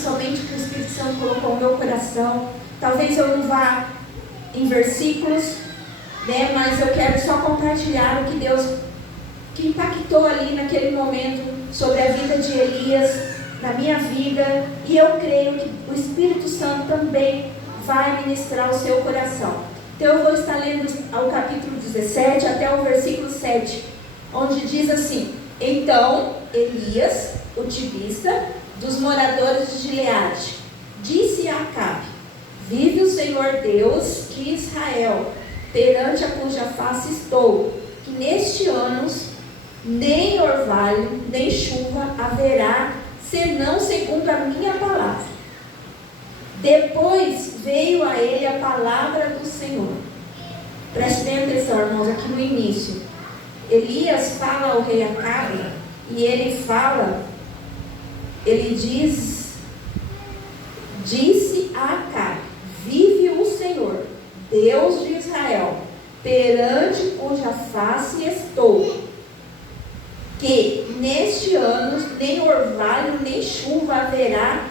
somente o que o Espírito Santo colocou no meu coração. Talvez eu não vá em versículos, né, mas eu quero só compartilhar o que Deus, que impactou ali naquele momento sobre a vida de Elias, na minha vida, e eu creio que o Espírito Santo também vai ministrar o seu coração. Então eu vou estar lendo ao capítulo 17 até o versículo 7, onde diz assim: Então Elias, o tibista, dos moradores de Gileade, disse a Acabe: Vive o Senhor Deus de Israel, perante a cuja face estou, que neste ano nem orvalho, nem chuva haverá, senão segundo a minha palavra. Depois veio a ele a palavra do Senhor. Preste bem atenção, irmãos, aqui no início. Elias fala ao rei Acabe, e ele disse a Acabe: Vive o Senhor, Deus de Israel, perante cuja face estou, que neste ano nem orvalho nem chuva haverá,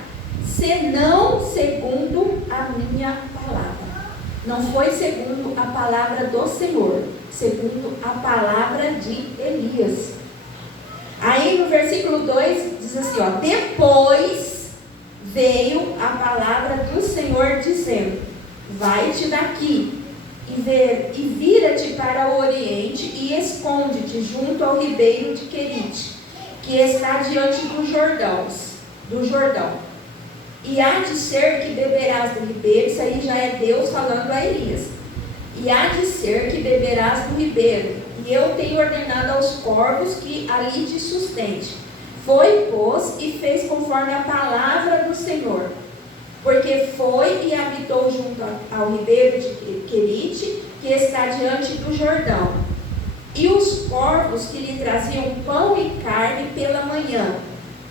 senão segundo a minha palavra. Não foi segundo a palavra do Senhor, segundo a palavra de Elias. Aí no versículo 2 diz assim, ó: Depois veio a palavra do Senhor dizendo: Vai-te daqui e vira-te para o oriente e esconde-te junto ao ribeiro de Querite, que está diante do Jordão. E há de ser que beberás do ribeiro. Isso aí já é Deus falando a Elias. E há de ser que beberás do ribeiro, e eu tenho ordenado aos corvos que ali te sustente. Foi, pois, e fez conforme a palavra do Senhor, porque foi e habitou junto ao ribeiro de Querite, que está diante do Jordão. E os corvos que lhe traziam pão e carne pela manhã,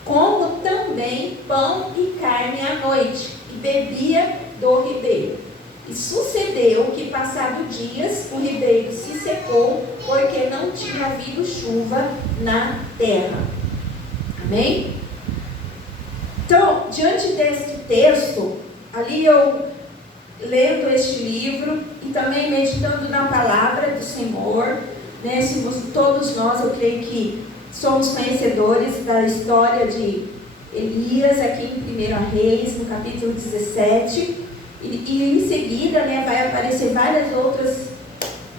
como também pão e carne à noite, e bebia do ribeiro. E sucedeu que, passado dias, o ribeiro se secou, porque não tinha havido chuva na terra. Amém? Então, diante deste texto, ali eu lendo este livro e também meditando na palavra do Senhor, né? Todos nós, eu creio que somos conhecedores da história de Elias, aqui em 1 Reis, no capítulo 17, e em seguida, né, vai aparecer várias outras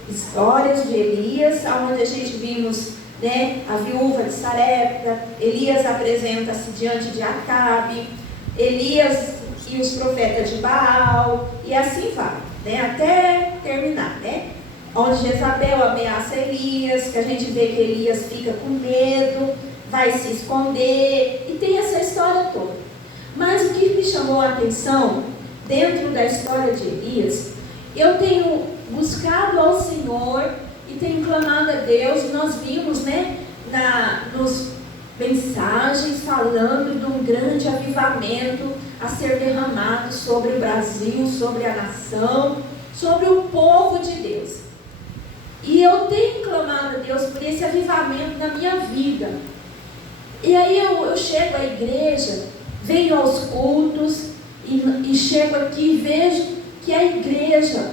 histórias de Elias, onde a gente vimos, né, a viúva de Sarepta. Elias apresenta-se diante de Acabe, Elias e os profetas de Baal, e assim vai, né, até terminar, né, onde Jezabel ameaça Elias, que a gente vê que Elias fica com medo, vai se esconder, e tem essa história toda. Mas o que me chamou a atenção, dentro da história de Elias, eu tenho buscado ao Senhor e tenho clamado a Deus. Nós vimos, né, nos mensagens falando de um grande avivamento a ser derramado sobre o Brasil, sobre a nação, sobre o povo de Deus. E eu tenho clamado a Deus por esse avivamento na minha vida. E aí eu chego à igreja, venho aos cultos e chego aqui e vejo que a igreja,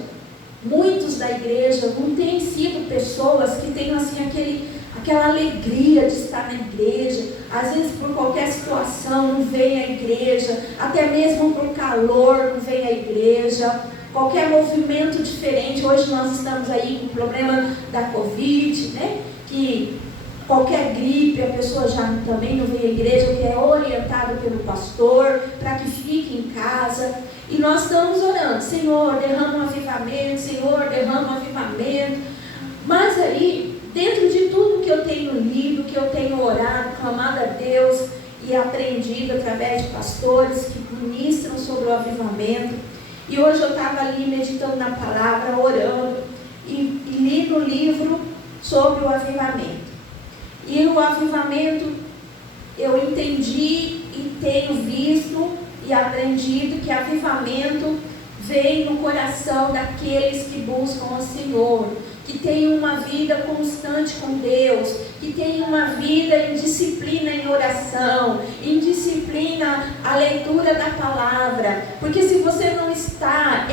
muitos da igreja, não têm sido pessoas que tenham assim aquela alegria de estar na igreja. Às vezes por qualquer situação não vem à igreja, até mesmo por calor não vem à igreja, qualquer movimento diferente. Hoje nós estamos aí com o problema da Covid, né? Que qualquer gripe, a pessoa já também não vem à igreja, que é orientado pelo pastor, para que fique em casa. E nós estamos orando: Senhor, derrama um avivamento, Senhor, derrama um avivamento. Mas aí, dentro de tudo que eu tenho lido, que eu tenho orado, clamado a Deus e aprendido através de pastores que ministram sobre o avivamento, e hoje eu estava ali meditando na palavra, orando, e li no livro sobre o avivamento. E o avivamento, eu entendi e tenho visto e aprendido que avivamento vem no coração daqueles que buscam o Senhor, que tem uma vida constante com Deus, que tem uma vida em disciplina em oração, em disciplina a leitura da palavra. Porque se você não está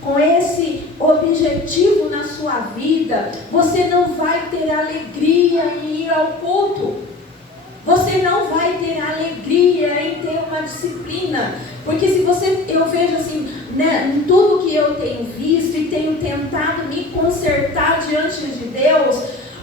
com esse objetivo na sua vida, você não vai ter alegria em ir ao culto. Você não vai ter alegria em ter uma disciplina. Porque se você, eu vejo assim, né, em tudo que eu tenho visto e tenho tentado me consertar diante de Deus,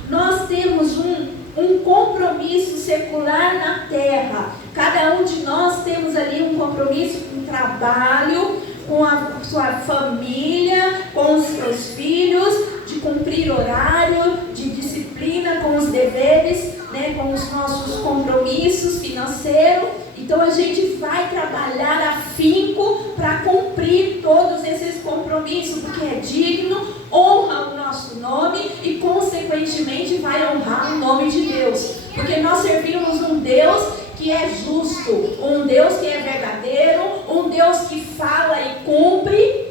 nós temos um compromisso secular na terra. Cada um de nós temos ali um compromisso com o trabalho, com a sua família, com os seus filhos, de cumprir horário, de disciplina com os deveres, né, com os nossos compromissos financeiros. Então a gente vai trabalhar afinco para cumprir todos esses compromissos, porque é digno, honra o nosso nome e consequentemente vai honrar o nome de Deus. Porque nós servimos um Deus que é justo, um Deus que é verdadeiro, um Deus que fala e cumpre.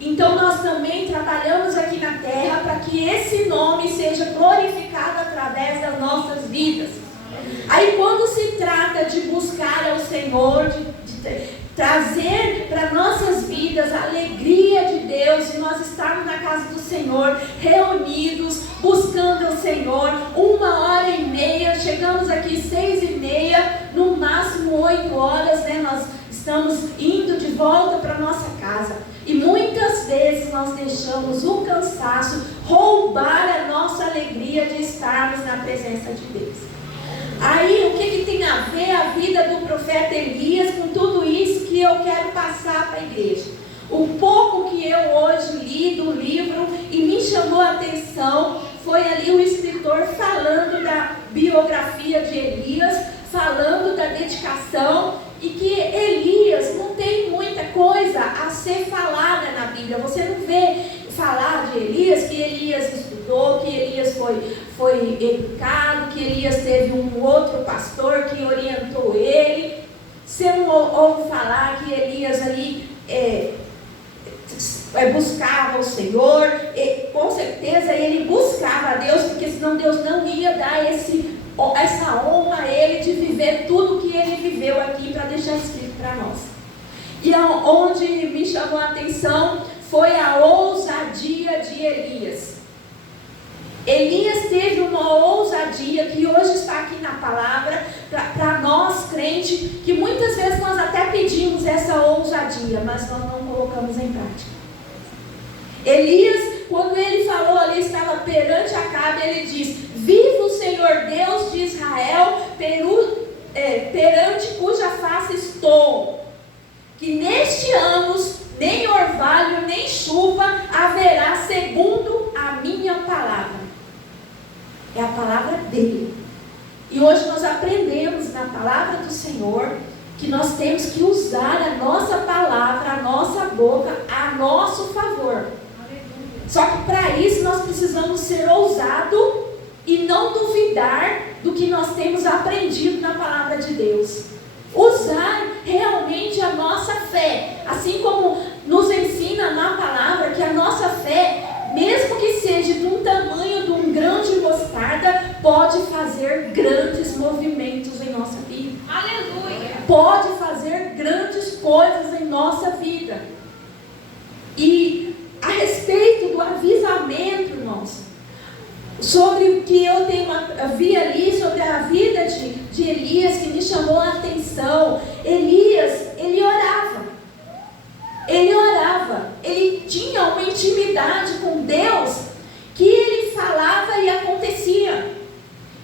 Então nós também trabalhamos aqui na terra para que esse nome seja glorificado através das nossas vidas. Aí quando se trata de buscar ao Senhor, de trazer para nossas vidas a alegria de Deus, e nós estarmos na casa do Senhor, reunidos, buscando o Senhor, 1h30, chegamos aqui 6h30, no máximo 8 horas, né? Nós estamos indo de volta para nossa casa. E muitas vezes nós deixamos o cansaço roubar a nossa alegria de estarmos na presença de Deus. Aí, o que tem a ver a vida do profeta Elias com tudo isso que eu quero passar para a igreja? O pouco que eu hoje li do livro e me chamou a atenção foi ali o escritor falando da biografia de Elias, falando da dedicação, e que Elias não tem muita coisa a ser falada na Bíblia. Você não vê falar de Elias, que Elias estudou, que Elias foi educado, que Elias teve um outro pastor que orientou ele. Você não ouve falar que Elias ali buscava o Senhor. Com certeza ele buscava a Deus, porque senão Deus não ia dar essa honra a ele de viver tudo que ele viveu aqui para deixar escrito para nós. E onde me chamou a atenção foi a ousadia de Elias. Elias teve uma ousadia que hoje está aqui na palavra para nós crentes, que muitas vezes nós até pedimos essa ousadia, mas nós não colocamos em prática. Elias, quando ele falou ali, estava perante Acabe, ele diz: viva o Senhor Deus de Israel, perante cuja face estou, que neste ano nem orvalho nem chuva haverá segundo a minha palavra. É a palavra dele. E hoje nós aprendemos na palavra do Senhor que nós temos que usar a nossa palavra, a nossa boca a nosso favor. Só que para isso nós precisamos ser ousados e não duvidar do que nós temos aprendido na palavra de Deus. Usar realmente a nossa fé, assim como nos ensina na palavra que a nossa fé, mesmo que seja de um tamanho de um grão de mostarda, pode fazer grandes movimentos em nossa vida. Aleluia! Pode fazer grandes coisas em nossa vida. E a respeito do avisamento, irmãos, sobre o que eu vi ali sobre a vida de Elias, que me chamou a atenção. Elias, ele orava, ele tinha uma intimidade com Deus, que ele falava e acontecia,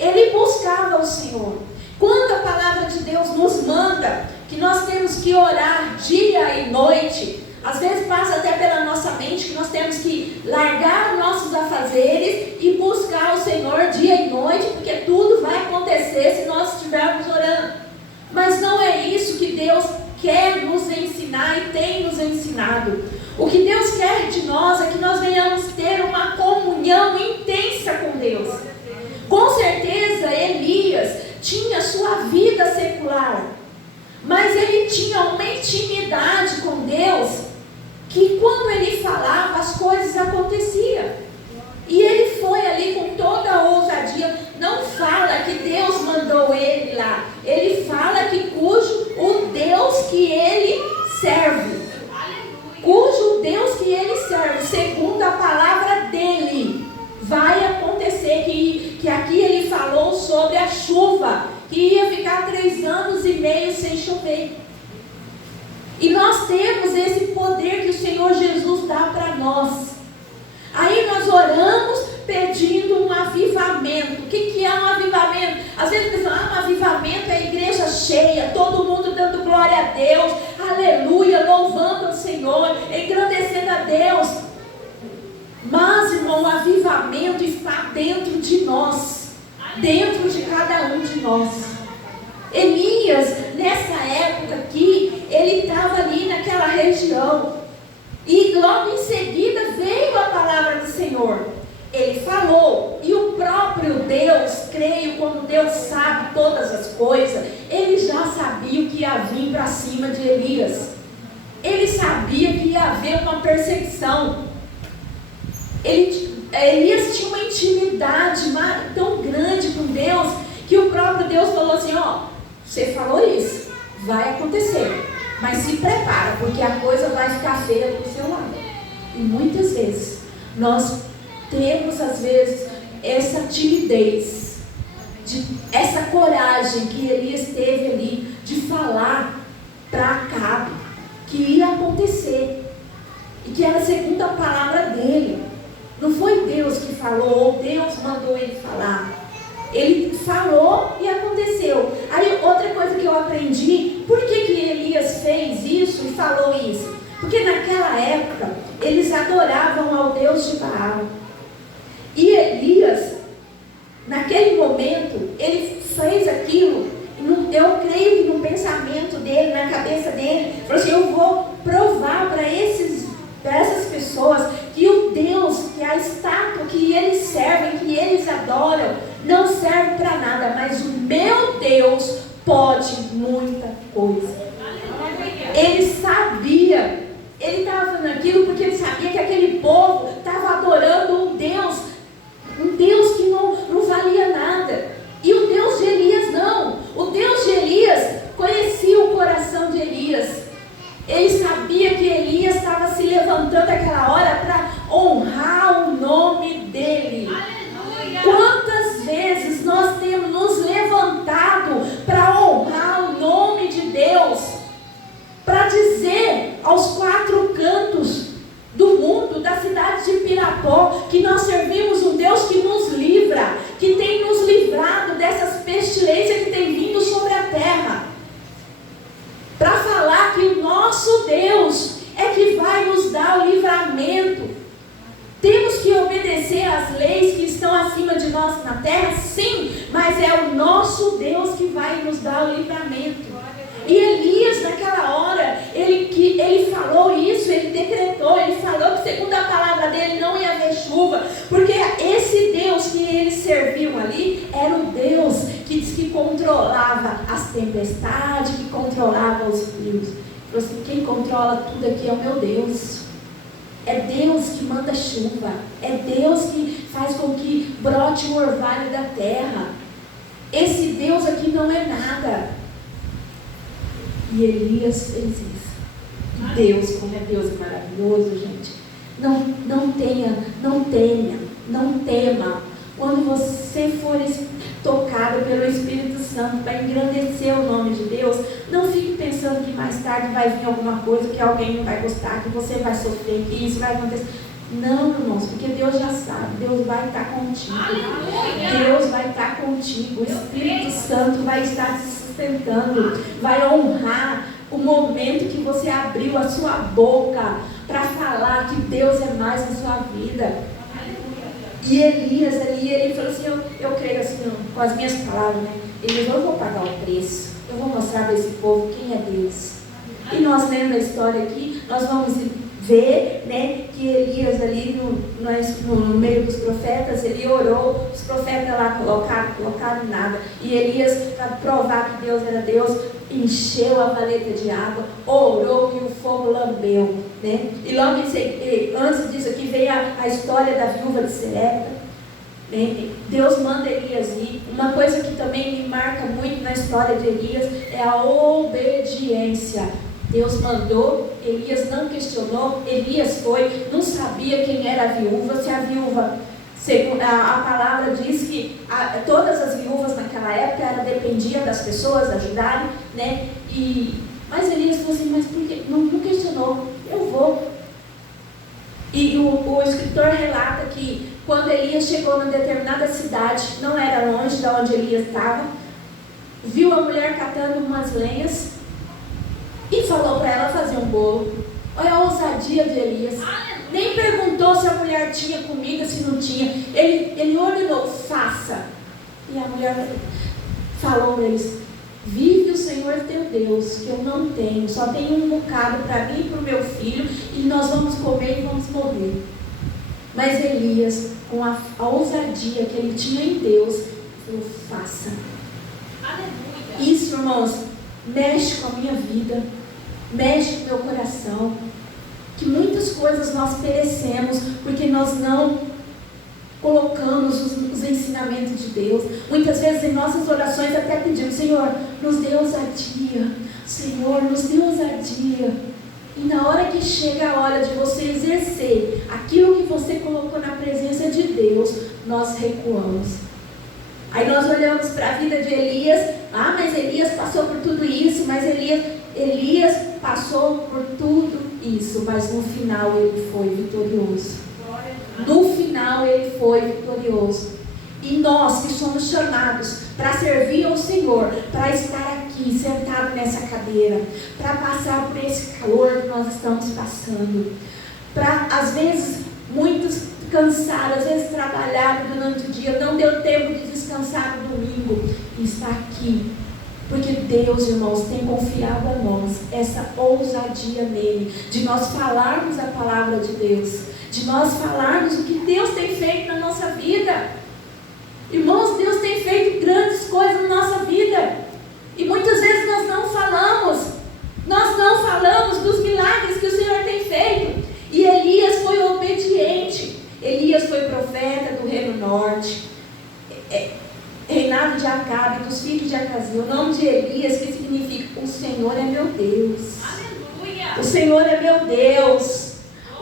ele buscava o Senhor. Quando a palavra de Deus nos manda que nós temos que orar dia e noite, às vezes passa até pela nossa mente que nós temos que largar nossos afazeres e buscar o Senhor dia e noite, porque tudo vai acontecer se nós estivermos orando. Mas não é isso que Deus quer nos ensinar e tem nos ensinado. O que Deus quer de nós é que nós venhamos ter uma comunhão intensa com Deus. Com certeza Elias tinha sua vida secular, mas ele tinha uma intimidade com Deus, que quando ele falava, as coisas aconteciam. E ele serve, cujo Deus que ele serve, segundo a palavra dele, vai acontecer, que aqui ele falou sobre a chuva, que ia ficar 3 anos e meio sem chover. E nós temos esse poder que o Senhor Jesus dá para nós. Aí nós oramos pedindo um avivamento. O que é um avivamento? Às vezes pensam, um avivamento é a igreja cheia, todo mundo dando glória a Deus, aleluia, louvando o Senhor, engrandecendo a Deus. Mas, irmão, o avivamento está dentro de nós, dentro de cada um de nós. Elias, nessa época aqui, ele estava ali naquela região. E logo em seguida veio a palavra do Senhor. Ele falou, e o próprio Deus, creio, quando Deus sabe todas as coisas, ele já sabia o que ia vir para cima de Elias. Ele sabia que ia haver uma perseguição. Elias tinha uma intimidade tão grande com Deus, que o próprio Deus falou assim, você falou isso, vai acontecer, mas se prepara, porque a coisa vai ficar feia do seu lado. E muitas vezes, nós temos às vezes essa timidez, essa coragem que Elias teve ali, de falar para Acabe, que ia acontecer, e que era segundo a palavra dele. Não foi Deus que falou, ou Deus mandou ele falar. Ele falou e aconteceu. Aí outra coisa que eu aprendi, por que Elias fez isso e falou isso? Porque naquela época, eles adoravam ao Deus de Baal. E Elias, naquele momento, ele fez aquilo, eu creio que no pensamento dele, na cabeça dele, falou assim, eu vou provar para essas pessoas que o Deus, que a estátua que eles servem, que eles adoram, não serve para nada, mas o meu Deus pode muita coisa. Ele sabia, ele estava fazendo aquilo porque ele sabia que aquele povo estava adorando um Deus que não valia nada. E o Deus de Elias não. O Deus de Elias conhecia o coração de Elias. Ele sabia que Elias estava se levantando aquela hora para honrar o nome dele. Aleluia. Quantas vezes nós temos nos levantado para honrar o nome de Deus, para dizer aos 4 cantos do mundo, da cidade de Pirapó, que nós servimos um Deus que nos livra, que tem nos livrado dessas pestilências que tem vindo sobre a terra, para falar que o nosso Deus é que vai nos dar o livramento. Temos que obedecer às leis que estão acima de nós na terra, sim, mas é o nosso Deus que vai nos dar o livramento. E Elias, naquela hora, ele falou isso, ele decretou, ele falou que segundo a palavra dele não ia haver chuva, porque esse Deus que eles serviam ali era o Deus que diz que controlava as tempestades, que controlava os rios. Falou assim, quem controla tudo aqui é o meu Deus. É Deus que manda chuva, é Deus que faz com que brote o orvalho da terra. Esse Deus aqui não é nada. E Elias fez isso. Deus, como é Deus maravilhoso, gente. Não tema. Quando você for tocado pelo Espírito Santo para engrandecer o nome de Deus, não fique pensando que mais tarde vai vir alguma coisa, que alguém não vai gostar, que você vai sofrer, que isso vai acontecer. Não, irmãos, porque Deus já sabe, Deus vai estar contigo. Deus vai estar contigo. O Espírito Santo vai estar te sustentando, vai honrar o momento que você abriu a sua boca para falar que Deus é mais na sua vida. E Elias ali, ele falou assim, eu creio assim, com as minhas palavras, né? Ele falou, eu vou pagar o preço, eu vou mostrar para esse povo quem é Deus. E nós lendo a história aqui, nós vamos ver, né, que Elias ali no meio dos profetas, ele orou, os profetas lá colocaram nada, e Elias, para provar que Deus era Deus, encheu a valeta de água, orou e o fogo lambeu, né? E logo antes disso aqui veio a história da viúva de Serepta, né? Deus manda Elias ir. Uma coisa que também me marca muito na história de Elias é a obediência. Deus mandou, Elias não questionou, Elias foi, não sabia quem era a viúva, se a viúva, a palavra diz que todas as viúvas naquela época dependiam das pessoas ajudarem, né? Mas Elias falou assim, mas por que? Não questionou, eu vou. E o escritor relata que quando Elias chegou numa determinada cidade, não era longe de onde Elias estava, viu a mulher catando umas lenhas e falou para ela fazer um bolo. Olha a ousadia de Elias. Nem perguntou se a mulher tinha comida, se não tinha. Ele ordenou, faça. E a mulher falou para eles, vive o Senhor teu Deus, que eu não tenho, só tenho um bocado para mim e para o meu filho, e nós vamos comer e vamos morrer. Mas Elias, com a ousadia que ele tinha em Deus, falou, faça. Aleluia. Isso, irmãos, mexe com a minha vida, mexe com o meu coração, que muitas coisas nós perecemos, porque nós não colocamos os ensinamentos de Deus. Muitas vezes em nossas orações até pedimos, Senhor, nos dê ousadia, Senhor, nos dê ousadia. E na hora que chega a hora de você exercer aquilo que você colocou na presença de Deus, nós recuamos. Aí nós olhamos para a vida de Elias, mas Elias passou por tudo isso, mas Elias passou por tudo isso, mas no final ele foi vitorioso. No final ele foi vitorioso. E nós que somos chamados para servir ao Senhor, para estar aqui sentado nessa cadeira, para passar por esse calor que nós estamos passando, para às vezes muitos cansados, às vezes trabalharam durante o dia, não deu tempo de descansar no domingo e está aqui, porque Deus, irmãos, tem confiado a nós essa ousadia nele, de nós falarmos a palavra de Deus, de nós falarmos o que Deus tem feito na nossa vida. Irmãos, Deus tem feito grandes coisas na nossa vida, e muitas vezes nós não falamos dos milagres que o Senhor tem feito. E Elias foi obediente, Elias foi profeta do reino norte, reinado de Acabe, dos filhos de Acazia. O nome de Elias que significa, o Senhor é meu Deus. Aleluia. O Senhor é meu Deus.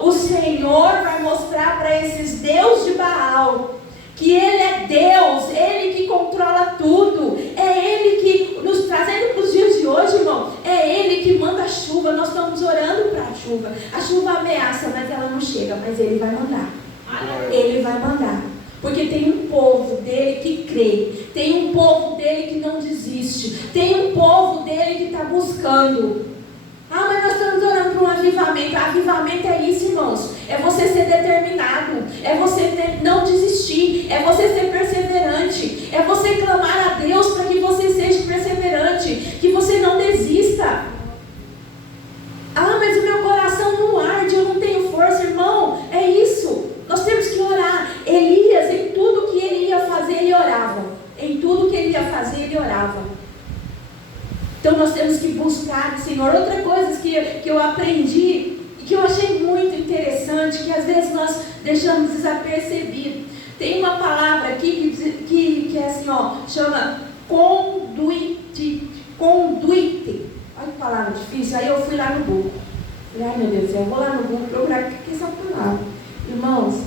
O Senhor vai mostrar para esses deuses de Baal que Ele é Deus, Ele que controla tudo, é Ele que, nos trazendo para os dias de hoje, irmão, é Ele que manda a chuva. Nós estamos orando para a chuva ameaça, mas ela não chega, mas Ele vai mandar, Ele vai mandar, porque tem um povo dele que crê, tem um povo dele que não desiste, tem um povo dele que está buscando. Mas nós estamos orando por um avivamento. Avivamento é isso, irmãos, é você ser determinado, é você não desistir, é você ser perseverante, é você clamar a Deus para que você seja perseverante, que você não desista. Mas o meu coração não arde, eu não tenho força, irmão, é isso, nós temos que orar. Elias, em tudo que ele ia fazer, ele orava, em tudo que ele ia fazer, ele orava. Então nós temos que buscar o Senhor. Outra coisa que eu aprendi e que eu achei muito interessante, que às vezes nós deixamos desapercebido. Tem uma palavra aqui que é assim, chama conduite. Olha que palavra difícil. Aí eu fui lá no Google. Falei, meu Deus do céu, eu vou lá no Google procurar o que é essa palavra. Irmãos,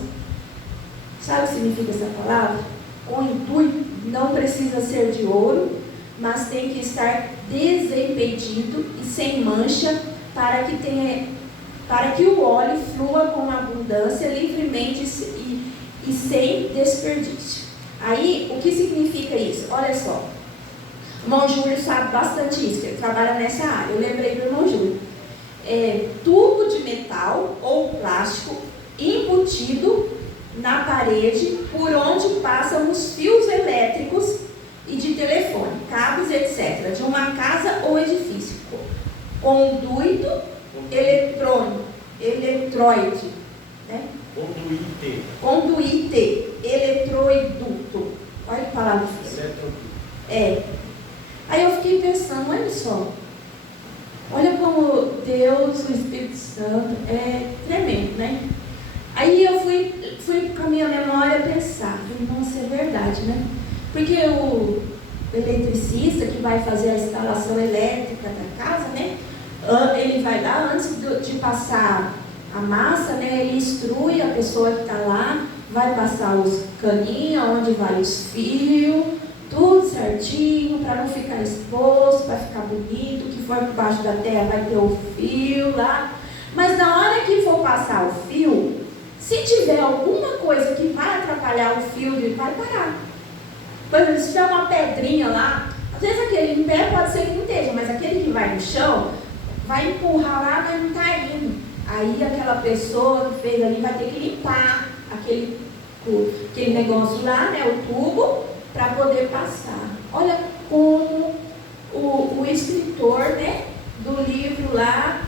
sabe o que significa essa palavra? Conduite não precisa ser de ouro, mas tem que estar desimpedido e sem mancha, para que o óleo flua com abundância, livremente e sem desperdício. Aí, o que significa isso? Olha só, o irmão Júlio sabe bastante isso, ele trabalha nessa área. Eu lembrei do irmão Júlio. Tubo de metal ou plástico embutido na parede, por onde passam os fios elétricos e de telefone, cabos, etc., de uma casa ou edifício. Conduito eletroide, né? Conduite, eletroduto. Olha que palavra difícil. Aí eu fiquei pensando, olha só, olha como Deus, o Espírito Santo, é tremendo, né? Aí eu fui com a minha memória pensar, falei, nossa, é verdade, né? Porque o eletricista que vai fazer a instalação elétrica da casa, né? Ele vai lá antes de passar a massa, né? Ele instrui a pessoa que está lá, vai passar os caninhos, onde vai os fios, tudo certinho, para não ficar exposto, para ficar bonito. O que for por baixo da terra vai ter o fio lá. Mas na hora que for passar o fio, se tiver alguma coisa que vai atrapalhar o fio, ele vai parar. Por exemplo, se tiver uma pedrinha lá, às vezes aquele em pé pode ser que não esteja, mas aquele que vai no chão, vai empurrar lá, mas não está indo. Aí aquela pessoa que fez ali vai ter que limpar aquele negócio lá, né, o tubo, para poder passar. Olha como o escritor, né, do livro lá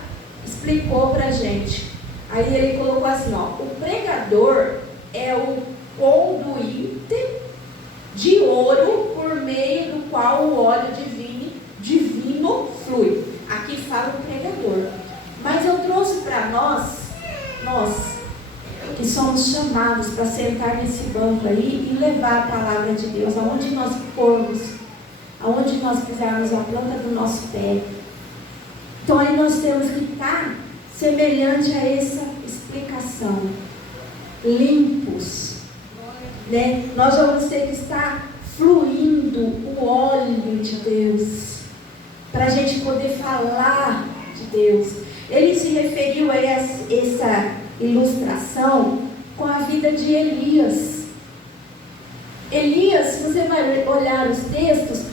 explicou para a gente. Aí ele colocou assim, ó, o pregador é o conduíte de ouro por meio do qual o óleo divino flui. Aqui fala o pregador. Mas eu trouxe para nós que somos chamados para sentar nesse banco aí e levar a palavra de Deus aonde nós formos, aonde nós pisarmos a planta do nosso pé. Então aí nós temos que estar semelhante a essa explicação, limpos, né? Nós vamos ter que estar fluindo o óleo de Deus, para a gente poder falar de Deus. Ele se referiu a essa ilustração com a vida de Elias. Elias, se você vai olhar os textos,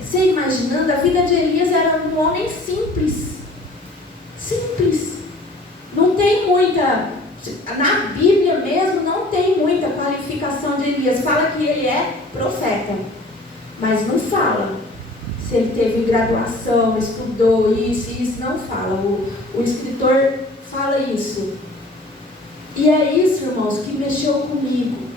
você imaginando, a vida de Elias era um homem simples. Não tem muita, na Bíblia mesmo, não tem muita qualificação de Elias. Fala que ele é profeta, mas não fala se ele teve graduação, estudou isso, não fala. O escritor fala isso. E é isso, irmãos, que mexeu comigo.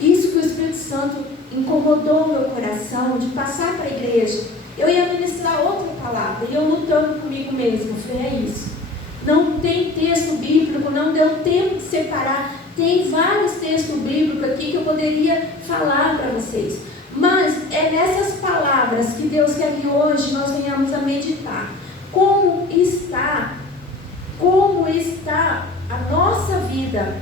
Isso que o Espírito Santo incomodou meu coração de passar para a igreja. Eu ia ministrar outra palavra e eu lutando comigo mesmo. Eu falei, é isso. Não tem texto bíblico, não deu tempo de separar. Tem vários textos bíblicos aqui que eu poderia falar para vocês. Mas é nessas palavras que Deus quer que hoje nós venhamos a meditar. Como está a nossa vida?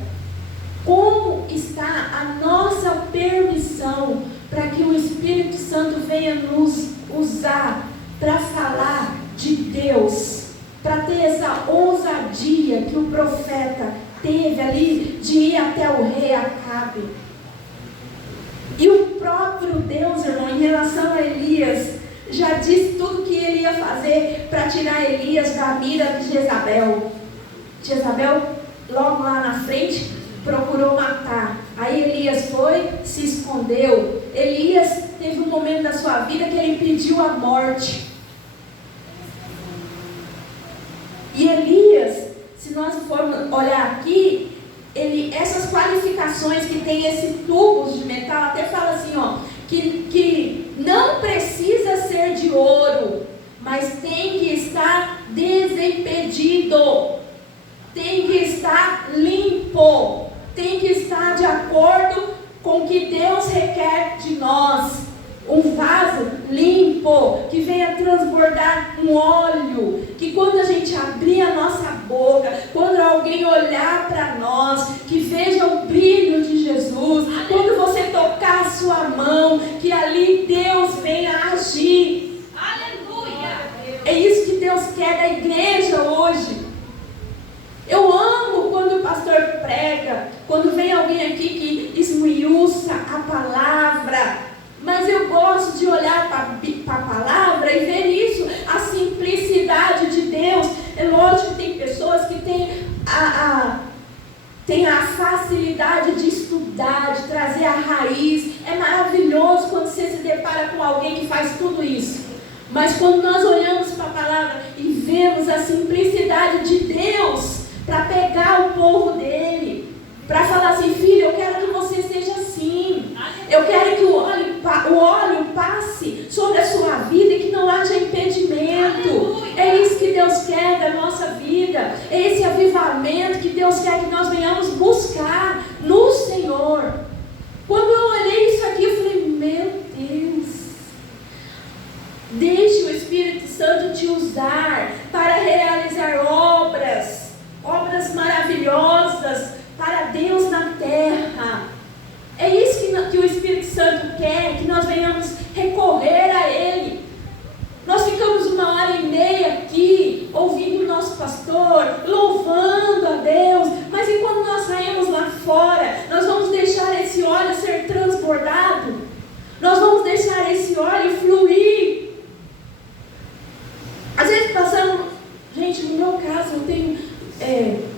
Como está a nossa permissão para que o Espírito Santo venha nos usar para falar de Deus? Para ter essa ousadia que o profeta teve ali de ir até o rei Acabe. E o próprio Deus, irmão, em relação a Elias, já disse tudo que ele ia fazer para tirar Elias da mira de Jezabel. Jezabel, logo lá na frente, procurou matar. Aí Elias foi, se escondeu. Elias teve um momento da sua vida que ele pediu a morte. E Elias, se nós formos olhar aqui, essas qualificações que tem esse tubo de metal, até fala assim, ó, que não precisa ser de ouro, mas tem que estar desimpedido, tem que estar limpo, tem que estar de acordo com o que Deus requer de nós. Um vaso limpo, que venha transbordar um óleo, que quando a gente abrir a nossa boca, quando alguém olhar para nós, que veja o brilho de Jesus, quando você tocar a sua mão, que ali Deus venha agir. Aleluia! É isso que Deus quer da igreja hoje. Eu amo quando o pastor prega, quando vem alguém aqui que esmiuça a palavra. Mas eu gosto de olhar para a palavra e ver isso, a simplicidade de Deus. É lógico que tem pessoas que têm a facilidade de estudar, de trazer a raiz. É maravilhoso quando você se depara com alguém que faz tudo isso. Mas quando nós olhamos para a palavra e vemos a simplicidade de Deus para pegar o povo dele, para falar assim, filho, eu quero que você seja assim. Eu quero que o óleo passe sobre a sua vida e que não haja impedimento. É isso que Deus quer da nossa vida. É esse avivamento que Deus quer que nós venhamos buscar no Senhor. Quando eu olhei isso aqui, eu falei, meu Deus. Deixe o Espírito Santo te usar.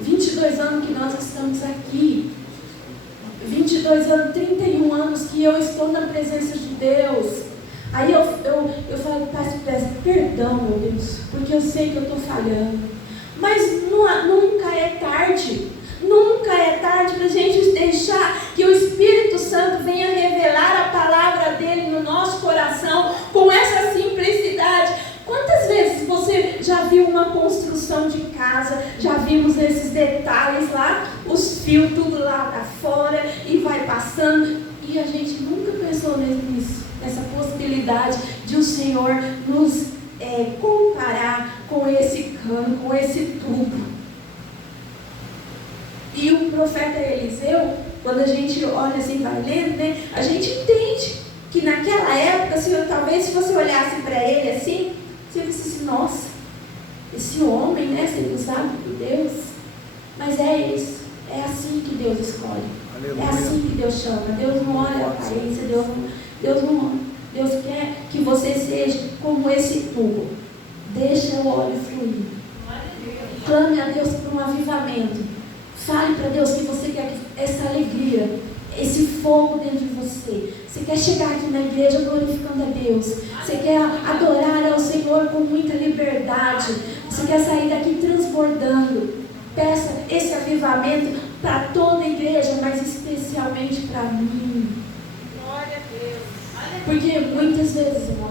22 anos que nós estamos aqui. 22 anos, 31 anos que eu estou na presença de Deus. Aí eu falo, Pai, peço perdão, meu Deus, porque eu sei que eu estou falhando. Mas nunca é tarde. Nunca é tarde para a gente deixar que o Espírito Santo venha revelar a palavra dele no nosso coração com essa simplicidade. Quantas vezes você já viu uma construção de casa, já vimos esses detalhes lá, os fios tudo lá da fora e vai passando, e a gente nunca pensou nisso, nessa possibilidade de o Senhor nos comparar com esse cano, com esse tubo. E o profeta Eliseu, quando a gente olha assim, vai lendo, né, a gente entende que naquela época, talvez se você olhasse para ele assim, você disse assim, nossa, esse homem, né, sendo usado por Deus, mas é isso, é assim que Deus escolhe, Aleluia. É assim que Deus chama. Deus não olha a aparência, Deus quer que você seja como esse tubo, deixa o óleo fluir, clame a Deus por um avivamento, fale para Deus que você quer essa alegria, esse fogo dentro de você. Você quer chegar aqui na igreja glorificando a Deus. Você quer adorar ao Senhor com muita liberdade. Você quer sair daqui transbordando. Peça esse avivamento para toda a igreja, mas especialmente para mim. Glória a Deus. Porque muitas vezes, irmão,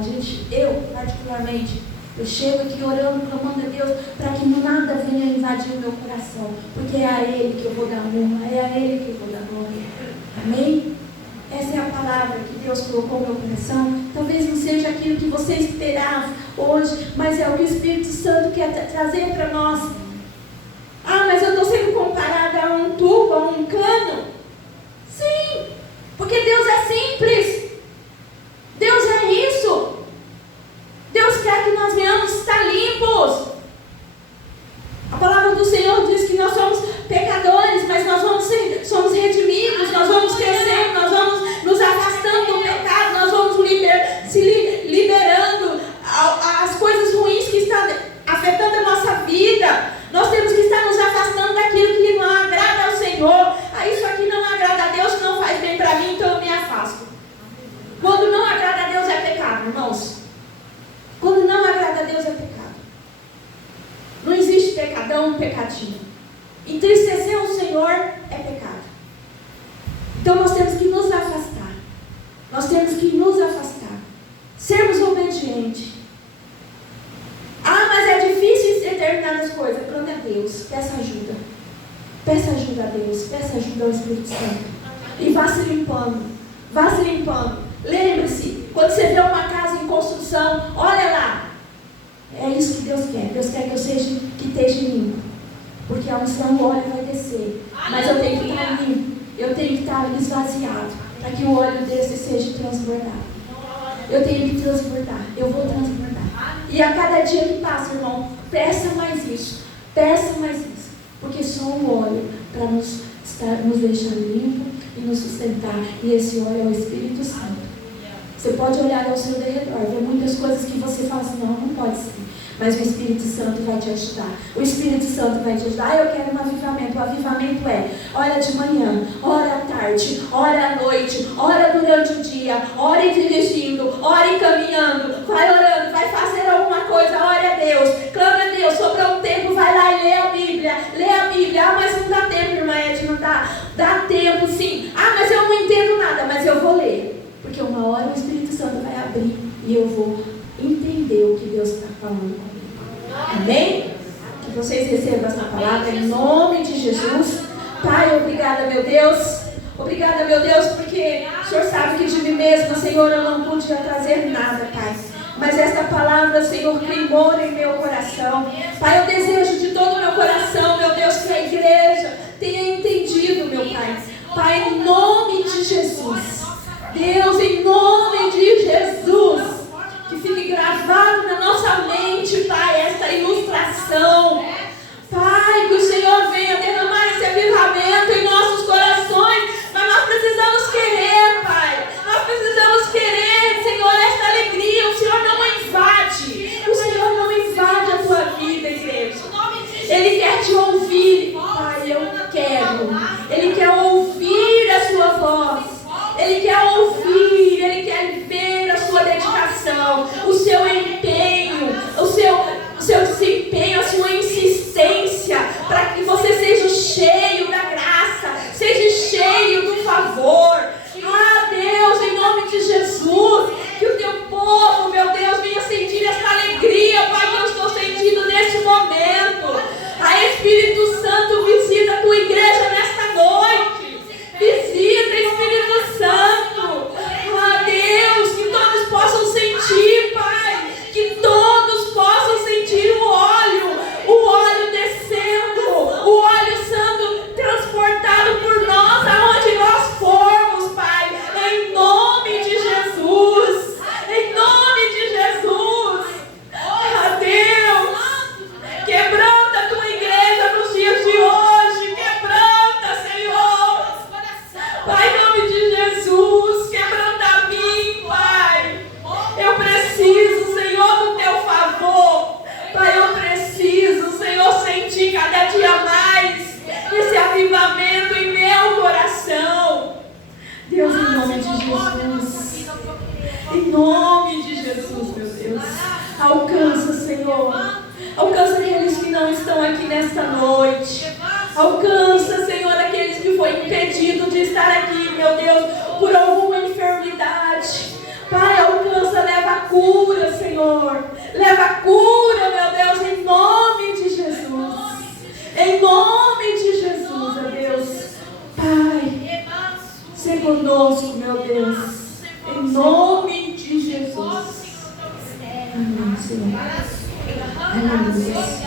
eu particularmente, eu chego aqui orando, clamando a Deus, para que nada venha invadir o meu coração. Porque é a Ele que eu vou dar honra, é a Ele que eu vou dar glória. Amém? Essa é a palavra que Deus colocou no meu coração. Talvez não seja aquilo que você esperava hoje, mas é o que o Espírito Santo quer trazer para nós. Ah, mas eu estou sendo comparada a um tubo, a um cano. Sim, porque Deus é simples. Deus é isso. Deus quer que nós venhamos estar limpos. A palavra do Senhor diz que nós somos pecadores, mas nós somos redimidos, nós vamos crescendo, nós vamos nos afastando do pecado, nós vamos liberando as coisas ruins que estão afetando a nossa vida. Nós temos que estar nos afastando daquilo que não agrada ao Senhor. Isso aqui não agrada a Deus, não faz bem para mim, então eu me afasto. Quando não agrada a Deus é pecado, irmãos. Quando não agrada a Deus é pecado. Não existe pecadão, pecadinho. Entristecer o Senhor é pecado. Então nós temos que nos afastar. Nós temos que nos afastar. Sermos obedientes. Ah, mas é difícil em determinadas coisas. Clame a Deus. Peça ajuda. Peça ajuda a Deus. Peça ajuda ao Espírito Santo. E vá se limpando. Vá se limpando. Lembre-se, quando você vê uma casa em construção, olha lá. É isso que Deus quer. Deus quer que eu esteja limpo. Porque a unção, o óleo vai descer. Mas eu tenho que estar limpo. Eu tenho que estar esvaziado. Para que o óleo desse seja transbordado. Eu tenho que transbordar. Eu vou transbordar. E a cada dia que passa, irmão, peça mais isso. Peça mais isso. Porque só o óleo para nos deixar limpo e nos sustentar. E esse óleo é o Espírito Santo. Você pode olhar ao seu redor, ver muitas coisas que você fala assim, não pode ser. Mas o Espírito Santo vai te ajudar. O Espírito Santo vai te ajudar. Eu quero um avivamento. O avivamento ora de manhã, ora à tarde, ora à noite, ora durante o dia, ore dirigindo, ore caminhando, vai orando, vai fazer alguma coisa, ore a Deus, clame a Deus, sobrou um tempo, vai lá e lê a Bíblia. Ah, mas não dá tempo, irmã Ed, não dá. Dá tempo sim. Ah, mas eu não entendo nada, mas eu vou ler. Porque uma hora o Espírito Santo vai abrir e eu vou entender o que Deus está falando comigo. Amém? Que vocês recebam essa palavra em nome de Jesus. Pai, obrigada, meu Deus. Obrigada, meu Deus, porque o Senhor sabe que de mim mesma, Senhor, eu não pude trazer nada, Pai. Mas esta palavra, Senhor, queimou em meu coração. Pai, eu desejo de todo o meu coração, meu Deus, que a igreja tenha entendido, meu Pai. Pai, em nome de Jesus. Deus, em nome de Jesus, que fique gravado na nossa mente, Pai, esta ilustração. Pai, que o Senhor venha derramar esse avivamento em nossos corações, mas nós precisamos querer, Pai. Nós precisamos querer, Senhor, esta alegria. O Senhor não invade. O Senhor não invade a tua vida, igreja. Ele quer te ouvir. nesta noite. Alcança, Senhor, aqueles que foi impedido de estar aqui, meu Deus, por alguma enfermidade. Pai, alcança, leva a cura, Senhor. Leva a cura, meu Deus, em nome de Jesus. Em nome de Jesus, meu Deus. Pai, se conosco, meu Deus. Em nome de Jesus. Amém, Senhor. Aleluia.